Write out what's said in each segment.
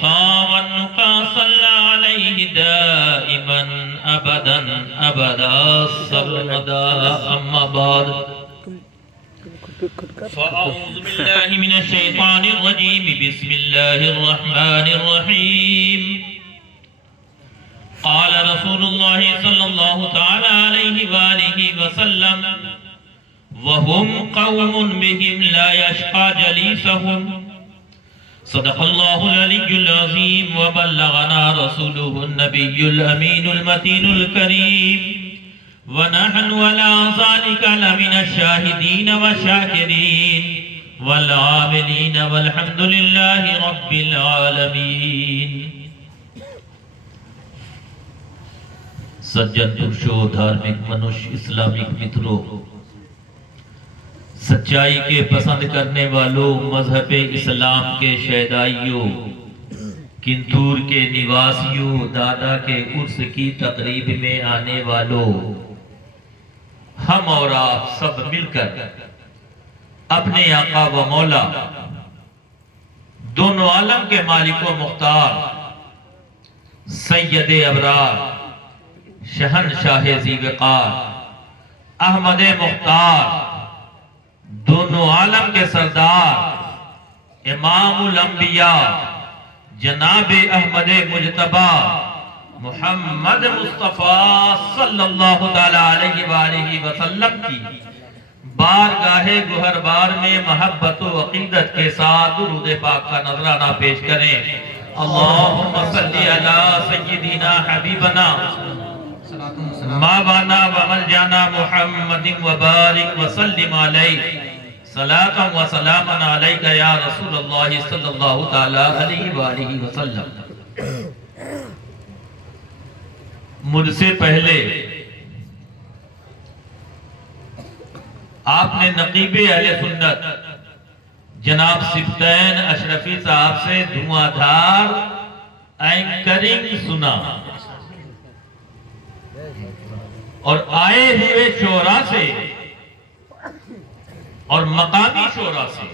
التقى والنقى صلى عليه دائما أبدا أبدا سرمدا أما بعد فأعوذ بالله من الشيطان الرجيم بسم الله الرحمن الرحيم قال رسول الله صلى الله تعالى عليه وآله وسلم وهم قوم بهم لا يشقى جليسهم صدق الله العلي العظيم وبلغنا رسوله النبي الأمين المتين الكريم ونحن على ذلك لمن الشاهدين والشاكرين والعاملين والحمد لله رب العالمين. سجن پرشو دھارمک منش اسلامک مترو سچائی کے پسند کرنے والوں مذہب اسلام کے شیدائیوں کنتور کے نواسیوں دادا کے عرس کی تقریب میں آنے والوں ہم اور آپ سب مل کر اپنے آقا و مولا دونوں عالم کے مالک و مختار سید ابرار شہنشاہ ذی وقار احمد مختار دونوں عالم کے سردار امام الانبیاء جناب احمد مجتبی محمد مصطفیٰ صلی اللہ علیہ وآلہ وسلم کی بارگاہ گہربار میں محبت و عقیدت کے ساتھ درود پاک کا نذرانہ پیش کریں. اللہم صلی علی سیدنا حبیبنا مابانا و ملجانا محمد و بارک و سلم علیہ صلاة و سلاما علیکہ یا رسول اللہ صلی اللہ علیہ وآلہ وسلم. مجھ سے پہلے آپ نے نقیب اہل سنت جناب صفتین اشرفی صاحب سے دھواں دھار اینکرنگ سنا اور آئے ہوئے شعراء سے اور مقامی شعراء سے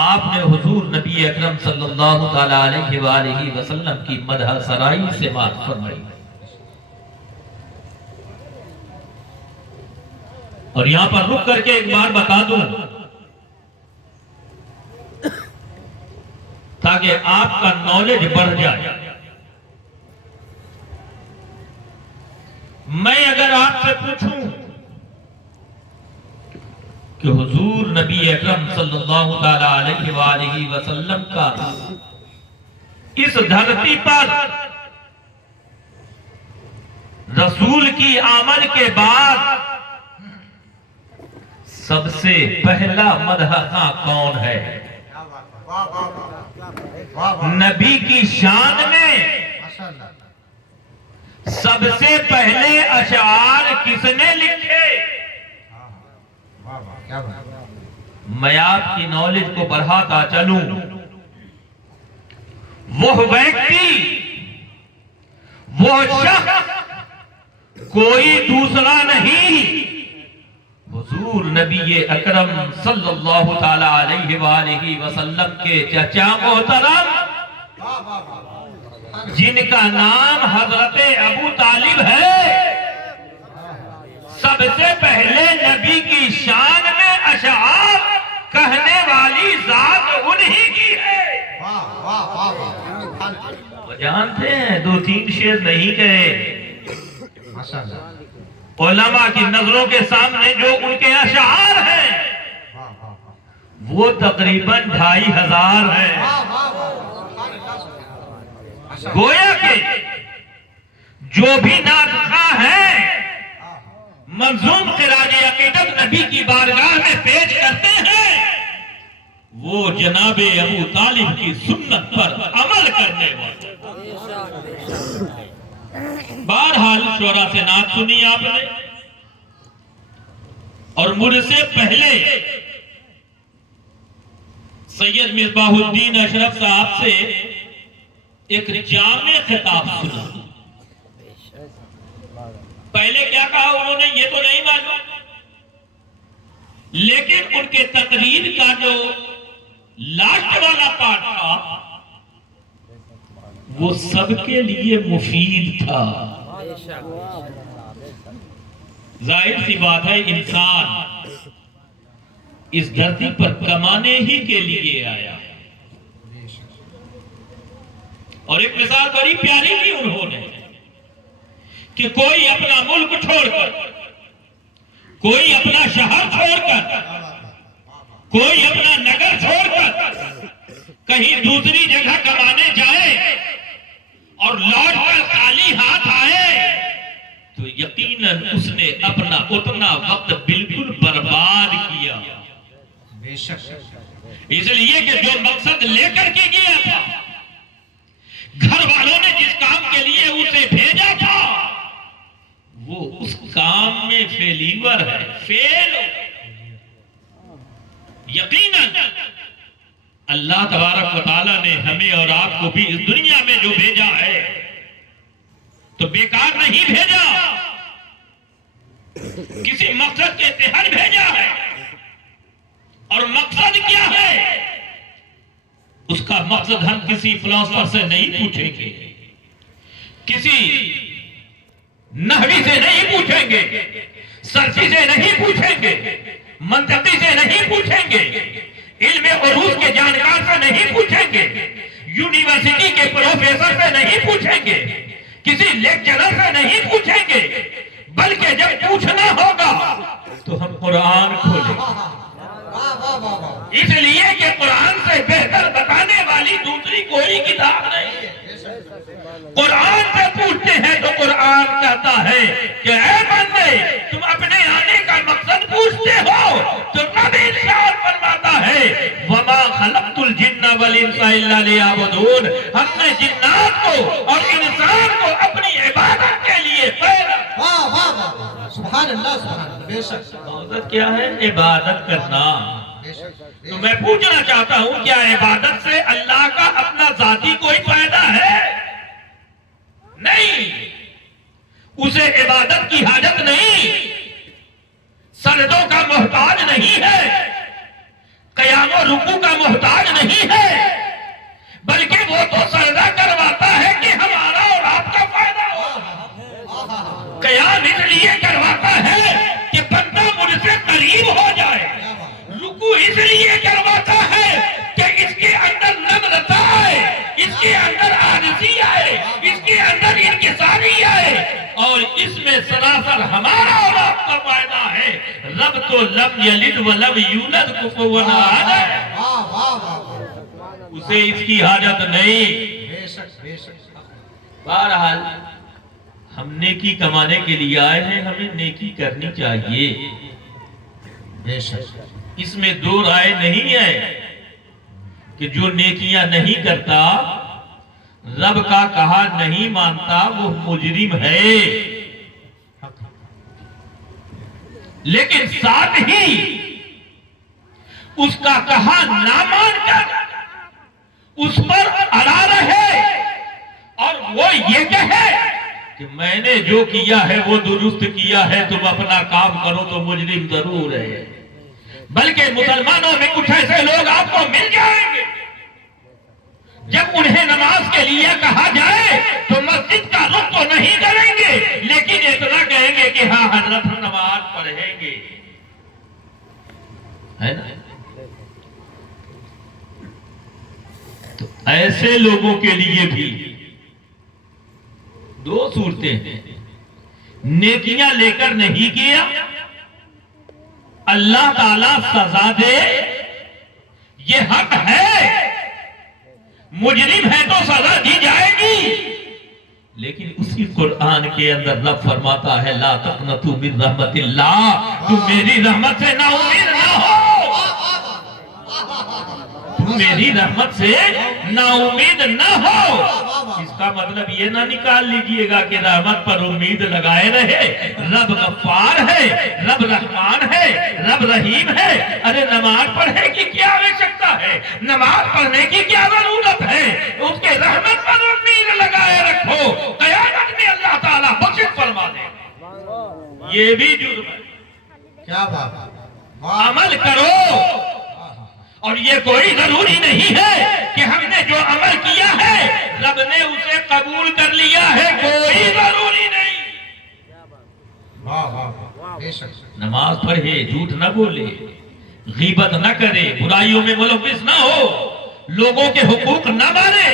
آپ نے حضور نبی اکرم صلی اللہ علیہ وآلہ وسلم کی مدح سرائی سے بات فرمائی. اور یہاں پر رک کر کے ایک بار بتا دوں تاکہ آپ کا نالج بڑھ جائے. میں اگر آپ سے پوچھوں کہ حضور نبی اکرم صلی اللہ علیہ وآلہ وسلم کا اس دھرتی پر رسول کی آمد کے بعد سب سے پہلا مدح خواں کون ہے؟ نبی کی شان میں سب سے پہلے اشعار کس نے لکھے؟ میں آپ کی نالج کو بڑھاتا چلوں. وہ ویکتی وہ شخص کوئی دوسرا نہیں حضور نبی اکرم صلی اللہ علیہ وآلہ وسلم کے چچا محترم جن کا نام حضرت ابو طالب ہے. سب سے پہلے نبی کی شان میں اشعار کہنے والی ذات انہی کی ہے. وہ جانتے ہیں 2-3 شعر نہیں کہے. علماء کی نظروں کے سامنے جو ان کے اشعار ہیں وہ تقریباً 2500 ہیں. گویا کہ جو بھی نعت خواں ہیں منظوم خراج عقیدت نبی کی بارگاہ میں پیش کرتے ہیں وہ جناب ابو طالب کی سنت پر عمل کرنے والے. بہرحال شعراء سے نعت سنی آپ نے اور مجھ سے پہلے سید مصباح الدین اشرف صاحب سے ایک جامع خطاب سنا. پہلے کیا کہا انہوں نے یہ تو نہیں معلوم، لیکن ان کے تقریر کا جو لاسٹ والا پارٹ تھا وہ سب کے لیے مفید تھا. ظاہر سی بات ہے انسان اس دھرتی پر کمانے ہی کے لیے آیا. اور ایک مثال بڑی پیاری کی انہوں نے کہ کوئی اپنا ملک چھوڑ کر، کوئی اپنا شہر چھوڑ کر، کوئی اپنا نگر چھوڑ کر کہیں دوسری جگہ کمانے جائے اور لوٹ کر خالی ہاتھ آئے تو یقیناً اس نے اپنا اتنا وقت بالکل برباد کیا. اس لیے کہ جو مقصد لے کر کے گیا تھا، گھر والوں نے جس کام کے لیے اسے بھیجا تھا، وہ اس کام میں فیلیور ہے، فیل. یقیناً اللہ تبارک و تعالیٰ نے ہمیں اور آپ کو بھی اس دنیا میں جو بھیجا ہے تو بیکار نہیں بھیجا، کسی مقصد کے تحت بھیجا ہے. اور مقصد کیا ہے؟ اس کا مقصد ہم کسی فلسفر سے نہیں پوچھیں گے، کسی نحوی سے نہیں پوچھیں گے، صرفی سے نہیں پوچھیں گے، منطقی سے نہیں پوچھیں گے، علم عروض کے جانکار سے نہیں پوچھیں گے، یونیورسٹی کے پروفیسر سے نہیں پوچھیں گے، کسی لیکچرر سے نہیں پوچھیں گے، بلکہ جب پوچھنا ہوگا تو ہم قرآن کھولیں گے. اس لیے کہ قرآن سے بہتر بتانے والی دوسری کوئی کتاب نہیں ہے. قرآن سے پوچھتے ہیں تو قرآن کہتا ہے کہ اے بندے تم اپنے آنے کا مقصد پوچھتے ہو تو رب ارشاد فرماتا ہے وَمَا خَلَقْتُ الْجِنَّ وَالْإِنسَ إِلَّا لِيَعْبُدُونَ. ہم نے جنات کو اور انسان کو اپنی عبادت کے لیے پیدا. سبحان اللہ سبحان اللہ. بے شک عبادت کیا ہے؟ عبادت کرنا. تو میں پوچھنا چاہتا ہوں کیا عبادت سے اللہ کا اپنا ذاتی کوئی فائدہ ہے؟ نہیں. اسے عبادت کی حاجت نہیں، سجدوں کا محتاج نہیں ہے، قیام و رکوع کا محتاج نہیں ہے، بلکہ وہ تو سجدہ کرواتا ہے کہ ہمارا اور آپ کا فائدہ ہو. قیام اس لیے کرواتا ہے کہ بندہ مجھ سے قریب ہو جائے. رکوع اس لیے کرواتا ہے کہ اس کے اندر نمرتا آئے، اس کے اندر عاجزی آئے، اس کے اندر انکساری آئے، اور اس میں سراسر ہمارا اور آپ کا فائدہ ہے. رب تو لم یلد ولم یولد کفوا احد ہے، اسے اس کی حاجت نہیں. بہرحال ہم نیکی کمانے کے لیے آئے ہیں، ہمیں نیکی کرنی چاہیے. اس میں دو رائے نہیں ہے کہ جو نیکیاں نہیں کرتا، رب کا کہا نہیں مانتا، وہ مجرم ہے. لیکن ساتھ ہی اس کا کہا نہ مان کر اس پر اڑا رہے اور وہ یہ کہے کہ میں نے جو کیا ہے وہ درست کیا ہے، تم اپنا کام کرو، تو مجرم ضرور ہے. بلکہ مسلمانوں میں کچھ ایسے لوگ آپ کو مل جائیں گے جب انہیں نماز کے لیے کہا جائے تو مسجد کا رخ تو نہیں کریں گے، لیکن اتنا کہیں گے کہ ہاں حضرت نماز پڑھیں گے. ہے نا؟ تو ایسے لوگوں کے لیے بھی دو صورتیں ہیں. نیکیاں لے کر نہیں کیا، اللہ تعالیٰ سزا دے، یہ حق ہے. مجرم ہے تو سزا دی جائے گی. لیکن اسی قرآن کے اندر رب فرماتا ہے لا تقنطوا من رحمت اللہ، تم میری رحمت سے نا امید نہ ہو، تم میری رحمت سے نا امید نہ ہو. اس کا مطلب یہ نہ نکال لیجئے گا کہ رحمت پر امید لگائے رہے. رب غفار ہے، رب رحمان ہے، رب رحیم ہے. ارے نماز پڑھنے کی کیا آوشکتا ہے؟ نماز پڑھنے کی کیا ضرورت ہے؟ اس کے رحمت پر امید لگائے رکھو، قیامت میں اللہ تعالیٰ بخشش فرما دے. یہ بھی جرم ہے. کیا بات ہے. عمل کرو اور یہ کوئی ضروری نہیں ہے کہ ہم نے جو عمل کیا ہے رب نے اسے قبول کر لیا ہے، کوئی ضروری نہیں۔ واہ واہ واہ، بے شک۔ نماز پڑھے، جھوٹ نہ بولے، غیبت نہ کرے، برائیوں میں ملوث نہ ہو، لوگوں کے حقوق نہ مارے،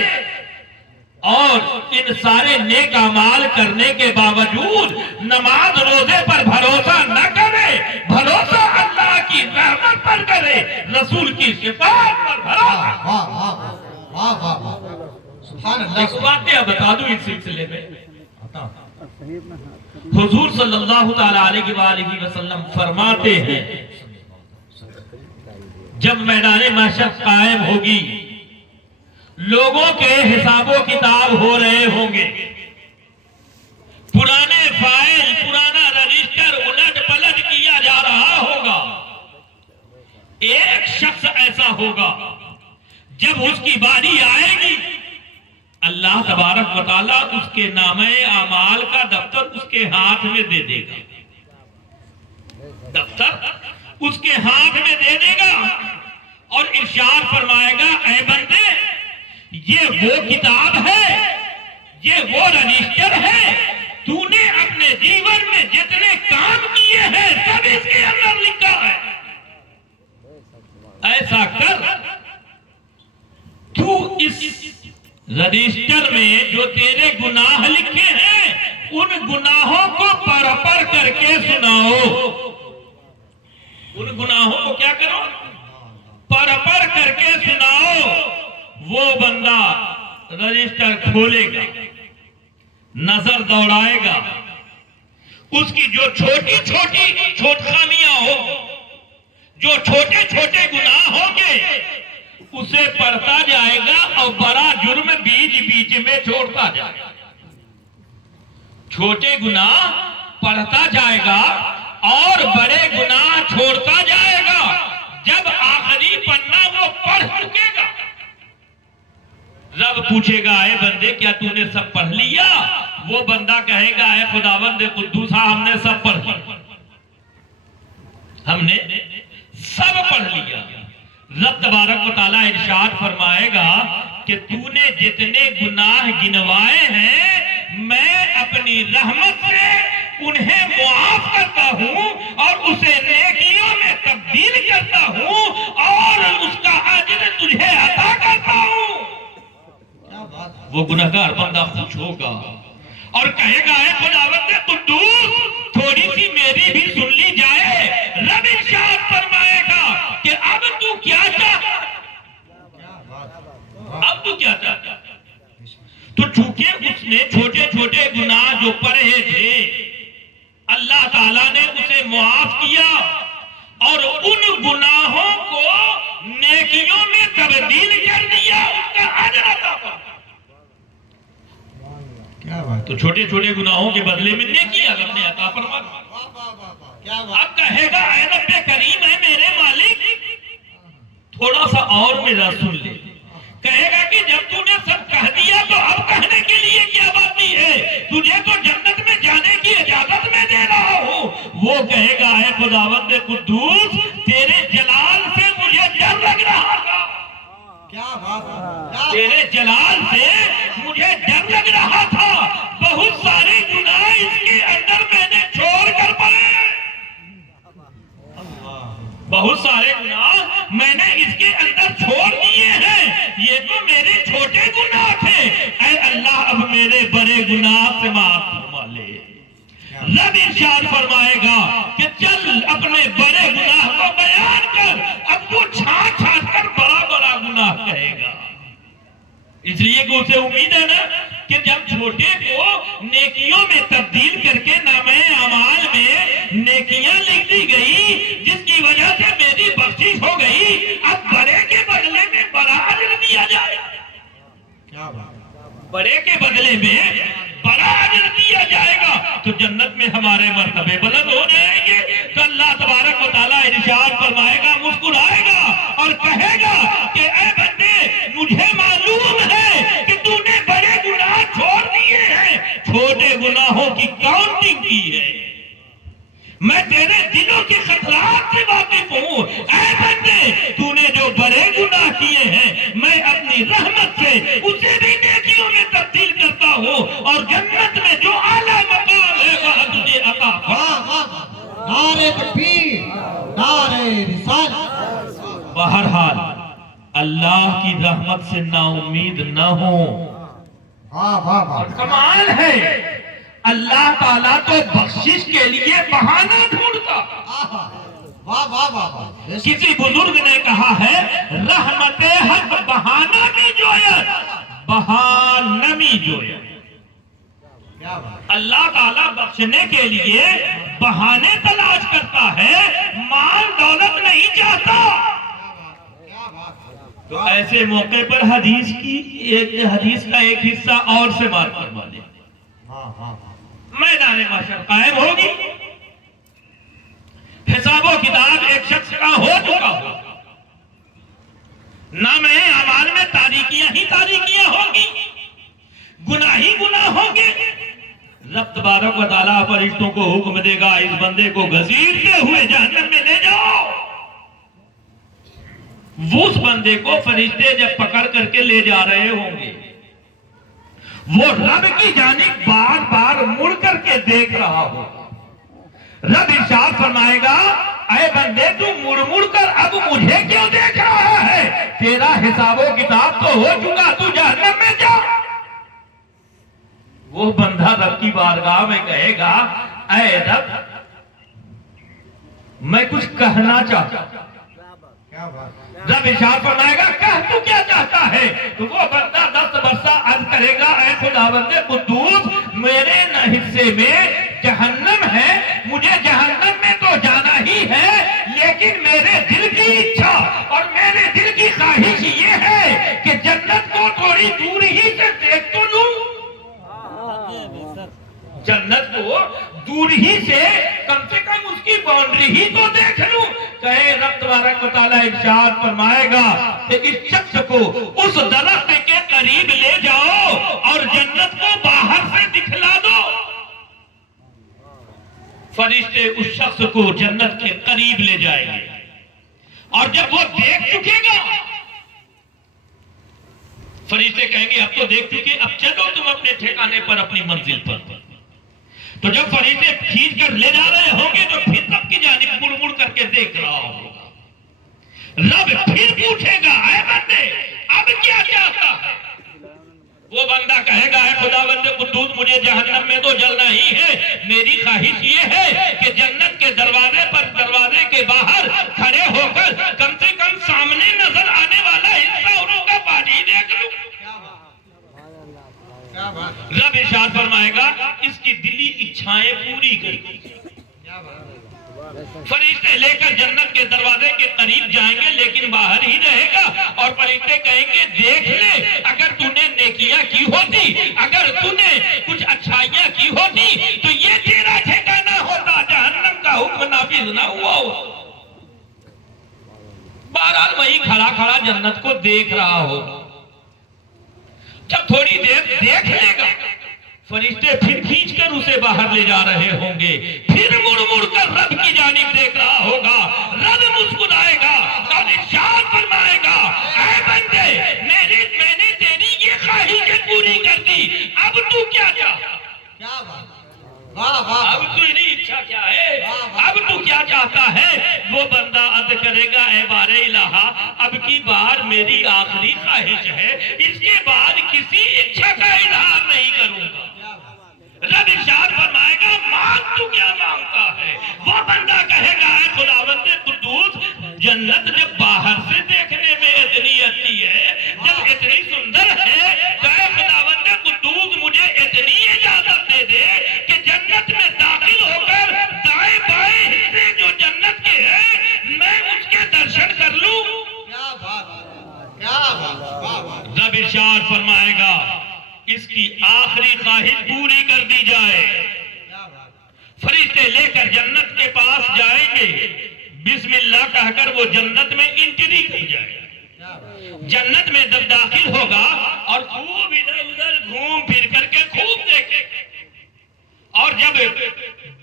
اور ان سارے نیک اعمال کرنے کے باوجود نماز روزے پر بھروسہ نہ کرے، بھروسہ اللہ کی رحمت پر کرے، رسول کی شفاعت پر بھروسہ۔ واہ واہ واہ واہ واہ، سبحان اللہ۔ ایک واقعہ بتا دوں اس سلسلے میں۔ عطا۔ حضور صلی اللہ تعالیٰ علیہ وآلہ وسلم فرماتے ہیں جب میدان محشر قائم ہوگی، لوگوں کے حساب و کتاب ہو رہے ہوں گے، پرانے فائل، پرانا رجسٹر الٹ پلٹ کیا جا رہا ہوگا۔ ایک شخص ایسا ہوگا جب اس کی باری آئے گی، اللہ تبارک و تعالیٰ اس کے نامہ اعمال کا دفتر اس کے ہاتھ میں دے دے گا، دفتر اس کے ہاتھ میں دے دے گا اور ارشاد فرمائے گا، اے بندے، یہ وہ کتاب ہے، یہ وہ رجسٹر ہے، تو نے اپنے جیون میں جتنے کام کیے ہیں سب اس کے اندر لکھا ہے، ایسا کر، تو اس رجسٹر میں جو تیرے گناہ لکھے ہیں ان گناہوں کو پڑھ کر کے سناؤ، ان گناہوں کو کیا کرو؟ پڑھ کر کے سناؤ۔ وہ بندہ رجسٹر کھولے گا، نظر دوڑائے گا، اس کی جو چھوٹی چھوٹی خامیاں ہو، جو چھوٹے چھوٹے گناہ ہوں گے اسے پڑھتا جائے گا اور بڑا جرم بیچ بیچ میں چھوڑتا جائے گا، چھوٹے گناہ پڑھتا جائے گا اور بڑے گناہ چھوڑتا جائے گا۔ جب آخری پنہ وہ پڑھ چکے گا، رب پوچھے گا، اے بندے کیا تو نے سب پڑھ لیا؟ وہ بندہ کہے گا، اے خداوند قدوسا، ہم نے سب پڑھ لیا، ہم نے سب پڑھ لیا۔ رب تبارک و تعالیٰ ارشاد فرمائے گا کہ تو نے جتنے گناہ گنوائے ہیں میں اپنی رحمت سے انہیں معاف کرتا ہوں اور اسے نیکیوں میں تبدیل کرتا ہوں اور اس کا اجر تجھے عطا کرتا ہوں۔ وہ گناہگار بندہ خوش ہوگا اور کہے گا، اے خداوند قدوس، تھوڑی سی میری بھی سن لی جائے۔ رب ارشاد فرمائے گا کہ اب تو کیا چاہتا، اب تو کیا چاہتا؟ تو چونکہ اس نے چھوٹے چھوٹے گناہ جو پڑھے تھے اللہ تعالیٰ نے اسے معاف کیا اور ان گناہوں کو نیکیوں میں تبدیل کر دیا، اس کا اجر عطا فرمایا۔ تو چھوٹے چھوٹے گناہوں کے بدلے میں نیکی اگر نے عطا فرمایا۔ اب کہے گا، اے رب کریم، اے میرے مالک، تھوڑا سا اور میرا سن لے۔ کہے گا کہ جب تو نے سب کہہ دیا تو اب کہنے کے لیے کیا باقی ہے؟ تجھے تو جنت میں جانے کی اجازت میں دے رہا ہوں۔ وہ کہے گا، اے خداوند قدوس، تیرے جلال سے مجھے ڈر لگ رہا تھا، تیرے جلال سے مجھے ڈر لگ رہا تھا، بہت سارے گناہ اس کے اندر میں نے چھوڑ کر پڑے، بہت سارے گناہ میں نے اس کے اندر چھوڑ دیے ہیں، یہ تو میرے چھوٹے گناہ تھے، اے اللہ اب میرے بڑے گناہ سے معاف فرما لے۔ رب ارشاد فرمائے گا کہ چل اپنے بڑے گناہ کو بیان کر، اب وہ چھانٹ چھانٹ کر بڑا بڑا گناہ کہے گا، اس لیے کہ اسے امید ہے نا کہ جب چھوٹے کو نیکیوں میں تبدیل کر کے نامہ اعمال میں نیکیاں لکھ دی گئی، جس کی وجہ سے میری بخشش ہو گئی، اب بڑے کے بدلے میں بڑا اجر دیا جائے، بڑے کے بدلے میں بڑا اجر دیا جائے گا، تو جنت میں ہمارے مرتبے بلند ہو جائیں گے۔ تو اللہ تبارک و تعالیٰ ارشاد فرمائے گا، مسکرائے گا اور کہے گا کہ اے بندے، مجھے معلوم ہے کہ تو نے بڑے گناہ چھوڑ دیے ہیں، چھوٹے گناہوں کی کاؤنٹنگ کی ہے، میں تیرے دلوں کے خطرات سے واقف ہوں، اے بندے، تو نے جو بڑے اور جنت میں جو اعلیٰ مقام ہے وہ تجھے عطا فرما۔ نعرہ تکبیر، نعرہ رسالت۔ بہرحال اللہ کی رحمت سے نا امید نہ ہو۔ اور کمال ہے اللہ تعالیٰ تو بخشش کے لیے بہانہ ڈھونڈتا۔ واہ واہ واہ واہ۔ کسی بزرگ نے کہا ہے رحمت حق بہانہ میں جویت بہانمی جویت۔ کیا بات، اللہ تعالیٰ بخشنے کے لیے بہانے تلاش کرتا ہے، مال دولت نہیں چاہتا۔ کیا بات۔ تو ایسے موقع پر حدیث کا ایک حصہ اور سے بات فرما دیں۔ میدان محشر قائم ہوگی، حساب و کتاب ایک شخص کا ہو چکا ہو، نام اعمال میں تاریکیاں ہی تاریکیاں ہوں گی، گناہ ہی گناہ ہوں گے۔ رب تبارک و تعالیٰ فرشتوں کو حکم دے گا اس بندے کو گھسیٹتے ہوئے جہنم میں لے جاؤ۔ وہ اس بندے کو فرشتے جب پکڑ کر کے لے جا رہے ہوں گے، وہ رب کی جانب بار بار مڑ کر کے دیکھ رہا ہو۔ رب ارشاد فرمائے گا اے بندے تو مڑ مڑ کر اب مجھے کیوں دیکھ رہا ہے؟ تیرا حساب و کتاب تو ہو چکا، تو جہنم میں جا۔ وہ بندہ رب کی بارگاہ میں کہے گا اے رب میں کچھ کہنا چاہتا ہوں۔ کیا بات۔ رب ارشاد فرمائے گا کہہ تو کیا چاہتا ہے؟ تو وہ بندہ دست برسہ عرض کرے گا اے خداوند قدوس میرے حصے میں جہنم ہے، مجھے جہنم میں تو جانا ہی ہے، لیکن میرے دل کی اچھا اور میرے دل کی خواہش یہ ہے کہ جنت کو تھوڑی دور ہی سے دیکھ تو لوں، جنت کو دور ہی سے کم اس کی باؤنڈری ہی تو دیکھ لوں۔ کہے رب تبارک و تعالیٰ ارشاد فرمائے گا کہ اس شخص کو اس درخت کے قریب لے جاؤ اور جنت کو باہر سے دکھلا دو۔ فرشتے اس شخص کو جنت کے قریب لے جائیں گے، اور جب وہ دیکھ چکے گا فرشتے کہیں گے اب تو دیکھ چکے، اب چلو تم اپنے ٹھکانے پر، اپنی منزل پر۔ تو جب فرشتے کھینچ کر لے جا رہے ہوں گے تو پھر رب کی جانب مڑ مڑ کر کے دیکھ رہا ہوگا۔ رب پھر پوچھے گا اے بندے اب کیا چاہتا ہے؟ وہ بندہ کہے گا اے خداوند قدوس مجھے جہنم میں تو جلنا ہی ہے، میری خواہش یہ ہے کہ جنت کے دروازے پر، دروازے کے باہر کھڑے ہو کر کم سے کم سامنے نظر آنے والا حصہ انہوں کا پانی دیکھ لوں۔ رب ارشاد فرمائے گا اس کی دلی اچھائیں پوری کر دی۔ فرشتے لے کر جنت کے دروازے کے قریب جائیں گے لیکن باہر ہی رہے گا، اور فرشتے کہیں گے دیکھ لے اگر تو نے نیکیاں کی ہوتی، اگر تو نے کچھ اچھائیاں کی ہوتی تو یہ تیرا ٹھکانہ ہوتا، جہنم کا حکم نافذ نہ ہوا ہو۔ بہرحال وہی کھڑا کھڑا جنت کو دیکھ رہا ہو، جب تھوڑی دیر دیکھ لے گا فرشتے پھر کھینچ کر اسے باہر لے جا رہے ہوں گے، پھر مڑ مڑ کر رب کی جانب دیکھ رہا ہوگا۔ رب مسکرائے گا اور ارشاد فرمائے گا اے بندے میں نے تیری یہ خواہش پوری کر دی، اب تو کیا چاہتا؟ کیا بات، واہ واہ۔ اب تیری اچھا کیا ہے؟ اب تو کیا چاہتا ہے؟ وہ بندہ عرض کرے گا اے بار الہ اب کی بار میری آخری خواہش ہے، اس کے بعد کسی اچھا کا اظہار نہیں کروں گا۔ رب ارشاد فرمائے گا مانگ تو کیا مانگتا ہے؟ وہ بندہ کہے گا اے خداوند قدوس جنت جب باہر سے دیکھنے میں اتنی اچھی ہے، جب اتنی سندر ہے، تو اے خداوند قدوس مجھے اتنی اجازت دے دے کہ جنت میں داخل ہو کر دائیں بائیں حصے جو جنت کے ہیں میں اس کے درشن کر لوں۔ کیا بات، کیا بات، واہ واہ۔ رب ارشاد فرمائے گا اس کی آخری خواہش پوری کر دی جائے۔ فرشتے لے کر جنت کے پاس جائیں گے، بسم اللہ کہہ کر وہ جنت میں انٹری کر جائے، جنت میں جب داخل ہوگا اور خوب ادھر ادھر گھوم پھر کر کے خوب دیکھے، اور جب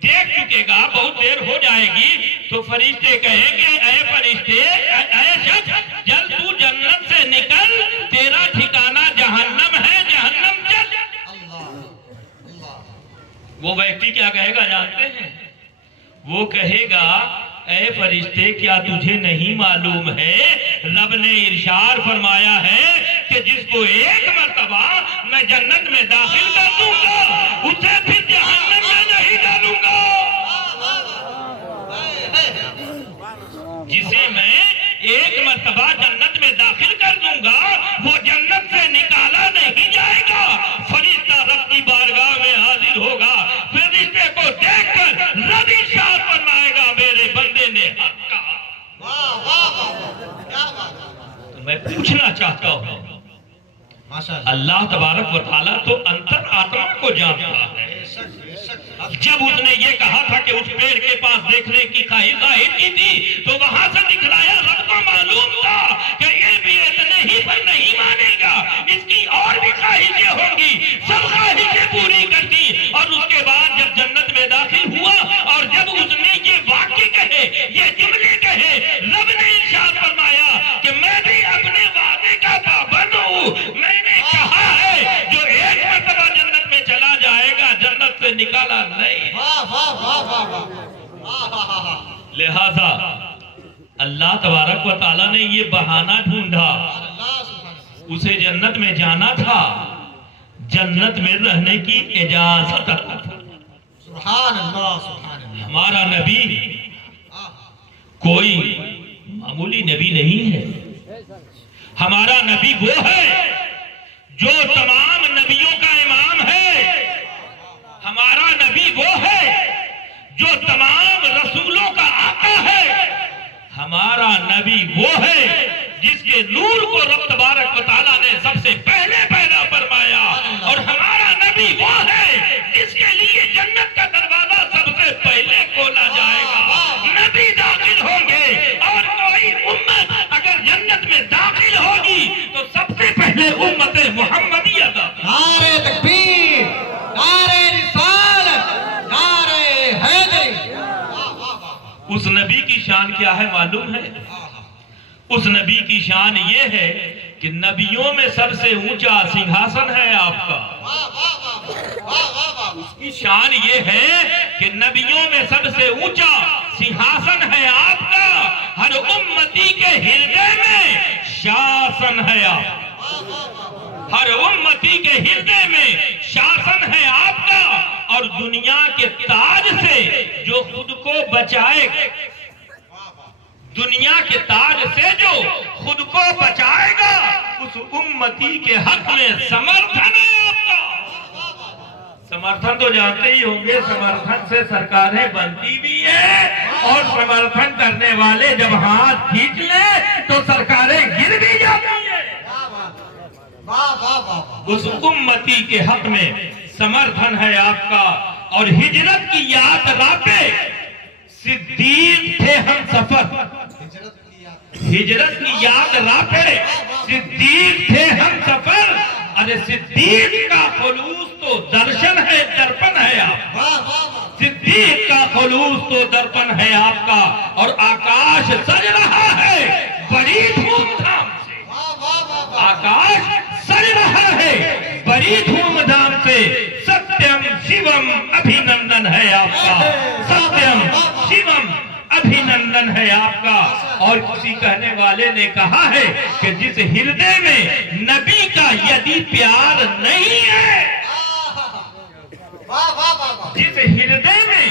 دیکھ چکے گا بہت دیر ہو جائے گی تو فرشتے کہیں گے اے فرشتے اے شخص جل تو جنت سے نکل، تیرا ٹھکانہ جہنم ہے، جہنم چل۔ وہ ویکتی کیا کہے گا جانتے ہیں؟ وہ کہے گا اے فرشتے کیا تجھے نہیں معلوم ہے رب نے ارشاد فرمایا ہے کہ جس کو ایک مرتبہ میں جنت میں داخل کر دوں گا اسے پھر جہنم میں نہیں ڈالوں گا۔ جسے میں ایک مرتبہ جنت میں داخل کر دوں گا وہ جنت سے نکالا نہیں جائے گا۔ فرشتہ رب کی بارگاہ میں حاضر ہوگا، فرشتے کو دیکھ کر رب ارشاد فرمائے گا میرے بندے نے حق کہا۔ تو میں پوچھنا چاہتا ہوں اللہ تبارک و تعالیٰ تو انتر آتما کو جانتا ہے۔ جب اس نے یہ کہا تھا کہ اس پیڑ کے پاس دیکھنے کی خواہش ظاہر کی تھی تو وہاں سے دکھلایا رب کو معلوم تھا کہ یہ بھی اتنے ہی پر نہیں مانے گا، اس کی اور بھی خواہشیں ہوں گی، سب خواہشیں پوری کر دی۔ اور اس کے بعد جب جنت میں داخل ہوا اور جب اس نے یہ واقعے کہے، یہ جملے کہے، رب نے ارشاد فرمایا کہ میں بھی اپنے وعدے کا پابند ہوں۔ میں نے کہا ہے جو ایک مرتبہ جنت میں چلا جائے گا جنت سے نکالا نہیں۔ لہذا اللہ تبارک و تعالیٰ نے یہ بہانہ ڈھونڈا، اسے جنت میں جانا تھا، جنت میں رہنے کی اجازت عطا تھا۔ سبحان اللہ سبحان اللہ۔ ہمارا نبی کوئی معمولی نبی نہیں ہے، ہمارا نبی وہ ہے جو تمام نبیوں کا امام ہے، ہمارا نبی وہ ہے جو تمام رسولوں کا آقا ہے، ہمارا نبی وہ ہے جس کے نور کو رب تبارک و تعالیٰ نے سب سے پہلے پیدا فرمایا، اور ہمارا نبی وہ ہے جس کے لیے جنت کا دروازہ سب سے پہلے کھولا جائے گا۔ نبی داخل ہوں گے اور کوئی امت اگر جنت میں داخل ہوگی تو سب سے پہلے امت محمدیہ داخل۔ نعرہ تکبیر، نعرہ رسالت، نعرہ حیدری۔ اس نبی کی شان کیا ہے معلوم ہے؟ اس نبی کی شان یہ ہے کہ نبیوں میں سب سے اونچا سنگھاسن ہے آپ کا۔ اس کی شان یہ ہے کہ نبیوں میں سب سے اونچا سنگھاسن ہے آپ کا، ہر امتی کے ہردے میں شاسن ہے آپ، ہر امتی کے ہردے میں شاسن ہے آپ کا، اور دنیا کے تاج سے جو خود کو بچائے، دنیا کے تاج سے جو خود کو بچائے گا اس امتی کے حق میں سمرتھن ہے آپ کا۔ سمرتھن تو جانتے ہی ہوں گے، سمرتھن سے سرکاریں بنتی بھی ہیں، اور سمرتھن کرنے والے جب ہاتھ کھینچ لیں تو سرکاریں گر بھی جاتی ہیں۔ اس امتی کے حق میں سمرتھن ہے آپ کا۔ اور ہجرت کی یاد راپے صدیق تھے ہم سفر، ہجرت کی یاد راپے صدیق تھے ہم سفر، ارے صدیق کا خلوص تو درشن ہے، درپن ہے آپ، صدیق کا خلوص تو درپن ہے آپ کا۔ اور آکاش سج رہا ہے بڑی دھوم دھام سے، آکاش سج رہا ہے بڑی دھوم دھام سے، ستیم شیوم ابھینندن ہے آپ کا، ستیم شیوم ابھینندن ہے آپ کا۔ اور کسی کہنے والے نے کہا ہے کہ جس ہردے میں نبی کا یدی پیار نہیں ہے، جس ہردے میں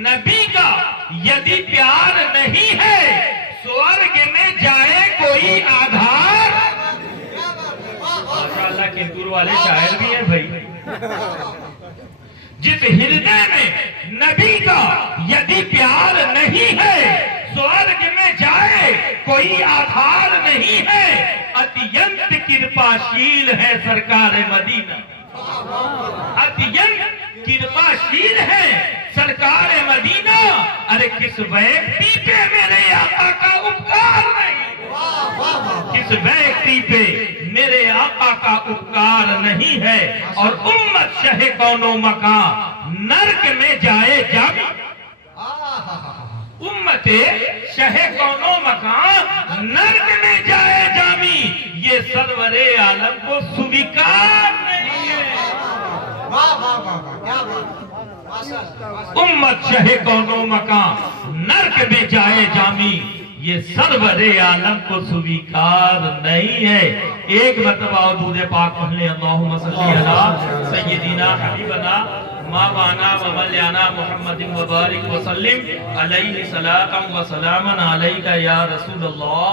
نبی کا یدی پیار نہیں ہے، سورگ میں جائے کوئی آدھار۔ ماشاءاللہ کنٹور والے شاعر بھی ہیں بھائی۔ جس ہردے میں نبی کا یدی پیار نہیں ہے، سورگ میں جائے کوئی آدھار نہیں ہے، اتینت کرپاشیل ہے سرکار مدینہ، اتینت کرپاشیل ہے سرکار مدینہ۔ ارے کس ویکتی پہ میرے آقا کا اپکار نہیں، کس ویکتی پہ میرے آقا کا اپکار نہیں ہے۔ اور امت شہ کون و مکان نرک میں جائے جب، امت شہ کون و مکان نرک میں جائے جامی، یہ سرور عالم کو سویکار نہیں ہے۔ امت شہ کونو مکان نرک میں جائے جامی، یہ سرور عالم کو سویکار نہیں ہے۔ ایک مرتبہ درود پاک پڑھ لیں، اللہم صلی علی سیدنا حبیبنا مابانا و مولانا محمد مبارک وسلم علیہ صلاۃ و سلام علیکہ یا رسول اللہ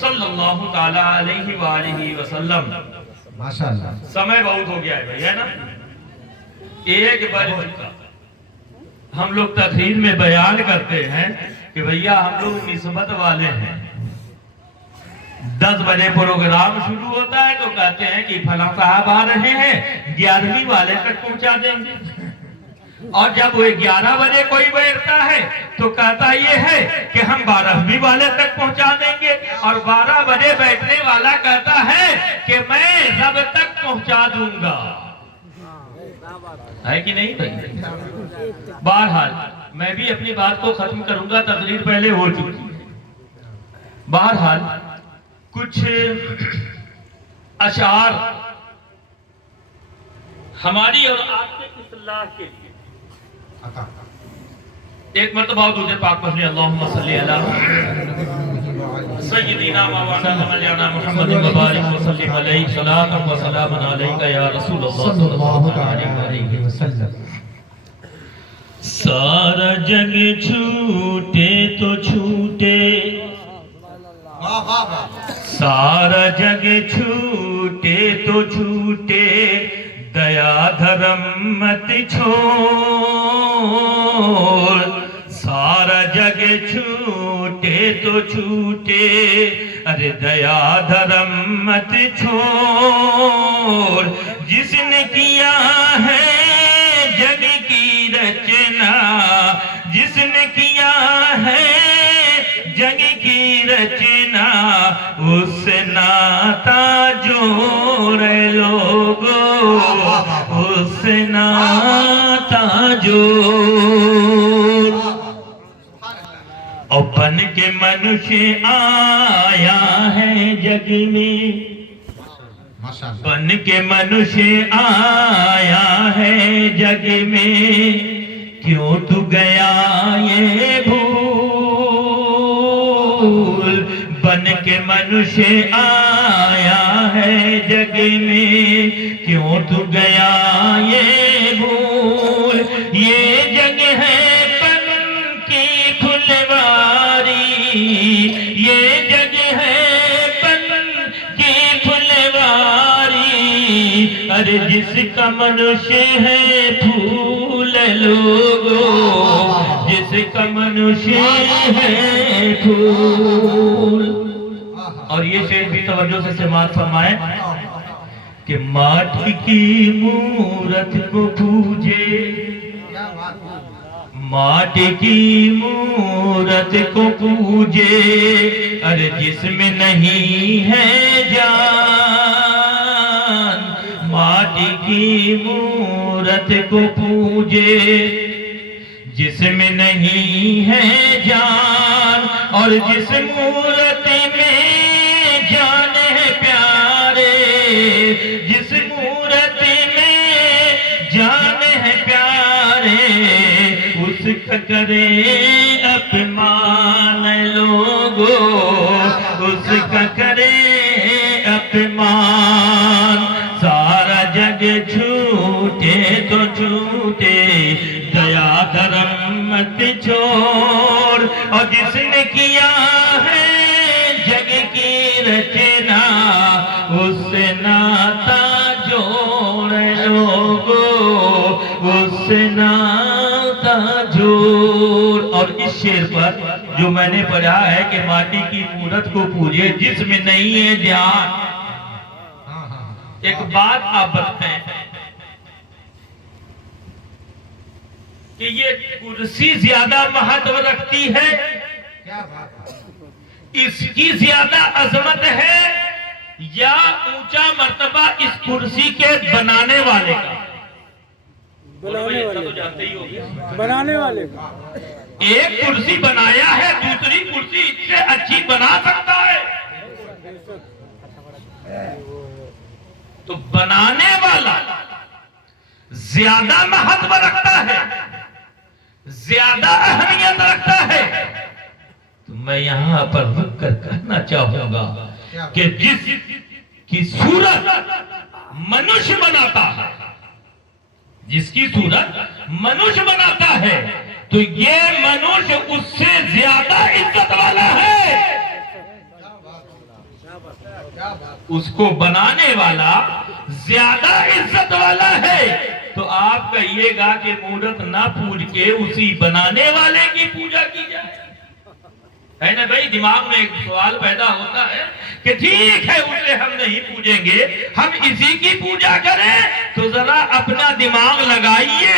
صلی اللہ تعالی علیہ وآلہ وسلم۔ ماشاءاللہ سمے بہت ہو گیا ہے نا، ایک بج چکا۔ ہم لوگ تقریر میں بیان کرتے ہیں کہ بھئیہ ہم لوگ نسبت والے ہیں، 10 بجے پروگرام شروع ہوتا ہے تو کہتے ہیں کہ فلاں صاحب آ رہے ہیں، 11ویں والے تک پہنچا دیں گے، اور جب وہ 11 بجے کوئی بیٹھتا ہے تو کہتا یہ ہے کہ ہم 12ویں والے تک پہنچا دیں گے، اور 12 بجے بیٹھنے والا کہتا ہے کہ میں رب تک پہنچا دوں گا۔ ہے کہ نہیں بھائی؟ بہرحال میں بھی اپنی بات کو ختم کروں گا، تقریر پہلے ہو چکی ہے۔ بہرحال کچھ اشعار ہماری اور آپ کے اصلاح کے لیے، ایک مرتبہ درود پاک پڑھ لیں، اللہم صلی علی سیدنا مولانا مولانا محمد مبارک وسلم علیہ صلاۃ و سلام علیکہ یا رسول اللہ صلی اللہ علیہ وسلم۔ سارا جگ چھوٹے تو چھوٹے، سارا جگ چھوٹے تو چھوٹے، دیا دھرم مت چھوڑ، سارا جگ چھوٹے تو چھوٹے، ارے دیا دھرم مت چھوڑ، جس نے کیا ہے جگ کی رچنا، جس نے کیا ہے جگ کی رچنا، اس سے ناتا جوڑ لوگو، اس سے ناتا جوڑ، اور بن کے منشے آیا ہے جگ میں، بن کے منشے آیا ہے جگ میں، کیوں تو گیا یہ بھول، بن کے منشے آیا ہے جگ میں، کیوں تو گیا یہ بھول، یہ جگ ہے پن کی کھلواری، یہ جگ ہے پن کی کھلواری، ارے جس کا منشے ہے پھول لوگو، جس کا منشے ہے پھول۔ اور یہ شعر بھی توجہ سے سماعت فرمائیں کہ ماٹی کی مورت کو پوجے، ماٹی کی مورت کو پوجے، ارے جس میں نہیں ہے جان، ماٹی کی مورت کو پوجے، جس میں نہیں ہے جان، اور جس مورت میں جان ہے پیارے، جس مورت میں جان ہے پیارے، اس کا کرے اپمان لوگو، اس کا کرے اپمان، سارا جگ چھوٹے تو چھوٹے، دیا دھرم مت چھوڑ، اور جس نے کیا ہے جگ کی رچنا، اس سے ناتا جوڑ لوگو، اس سے ناتا جوڑ۔ اور اس شعر پر جو میں نے پڑھا ہے کہ ماٹی کی مورت کو پوجے، جس میں نہیں ہے دھیان، ایک بات آپ بتائیں کہ یہ کرسی زیادہ مہتو رکھتی ہے، اس کی زیادہ عظمت ہے، یا اونچا مرتبہ اس کرسی کے بنانے والے کا؟ بنانے والے کا۔ ایک کرسی بنایا ہے، دوسری کرسی اس سے اچھی بنا سکتا ہے، تو بنانے والا زیادہ مہتو رکھتا ہے زیادہ اہمیت رکھتا ہے، تو میں یہاں پر رک کر کہنا چاہوں گا کہ جس کی صورت منوش بناتا ہے، جس کی صورت منوش بناتا ہے، تو یہ منوش اس سے زیادہ عزت والا ہے۔ اس کو بنانے والا زیادہ عزت والا ہے۔ تو آپ کہیے گا کہ مورت نہ پوج کے اسی بنانے والے کی پوجا کی جائے، ہے نا بھائی؟ دماغ میں ایک سوال پیدا ہوتا ہے کہ ٹھیک ہے اسے ہم نہیں پوجیں گے، ہم اسی کی پوجا کریں۔ تو ذرا اپنا دماغ لگائیے